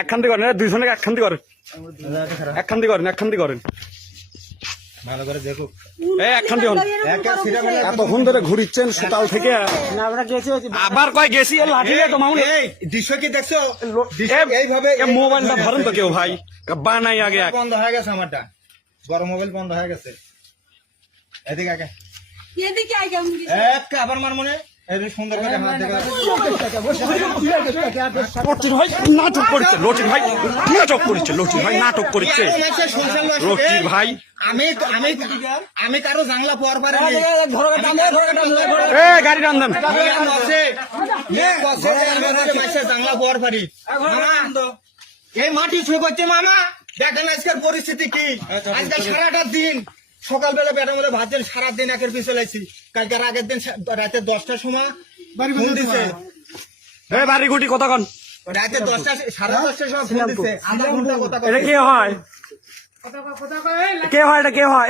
একখান্তি করেন, দুইজনে একখান্তি করেন, একখান্তি করেন, একখান্তি করেন, ভালো করে দেখো। একখান্তি হন। এতক্ষণ ধরে ঘুরিচ্ছেন সকাল থেকে, আবার কয় গেছি লাঠি তো মামুন। দৃশ্য কি দেখছো? এইভাবে মোবাইলটা ধরেন তো কেউ ভাই, বানাই আগে বন্ধ হয়ে গেছে আমারটা, বড় মোবাইল বন্ধ হয়ে গেছে। এদিকে আগে আবার মার মনে সুন্দর করে লটির ভাই নাটক করেছে, লটির ভাই নাটক করেছে, লটির ভাই নাটক করেছে, লটির ভাই। আমি আমি আমি কারো জানলা পর পারে গাড়ি রান্ধেন জানলা পর পারি। এই মাটি ছুঁ করছে মামা, দেখেন আজকের পরিস্থিতি কি। আজকাল সারাটা দিন সকালবেলা বেটা মেলে ভাবছেন সারাদিন একের পিছনে লাগছি। কালকের আগের দিন রাতে 10টার সময় ফোন দিছে, বাড়ি গুটি কথা কন, রাতে 10টা 10:30টার সময় ফোন দিছে, আধা ঘন্টা কথা। এটা কে হয়, কে হয়, এটা কে হয়?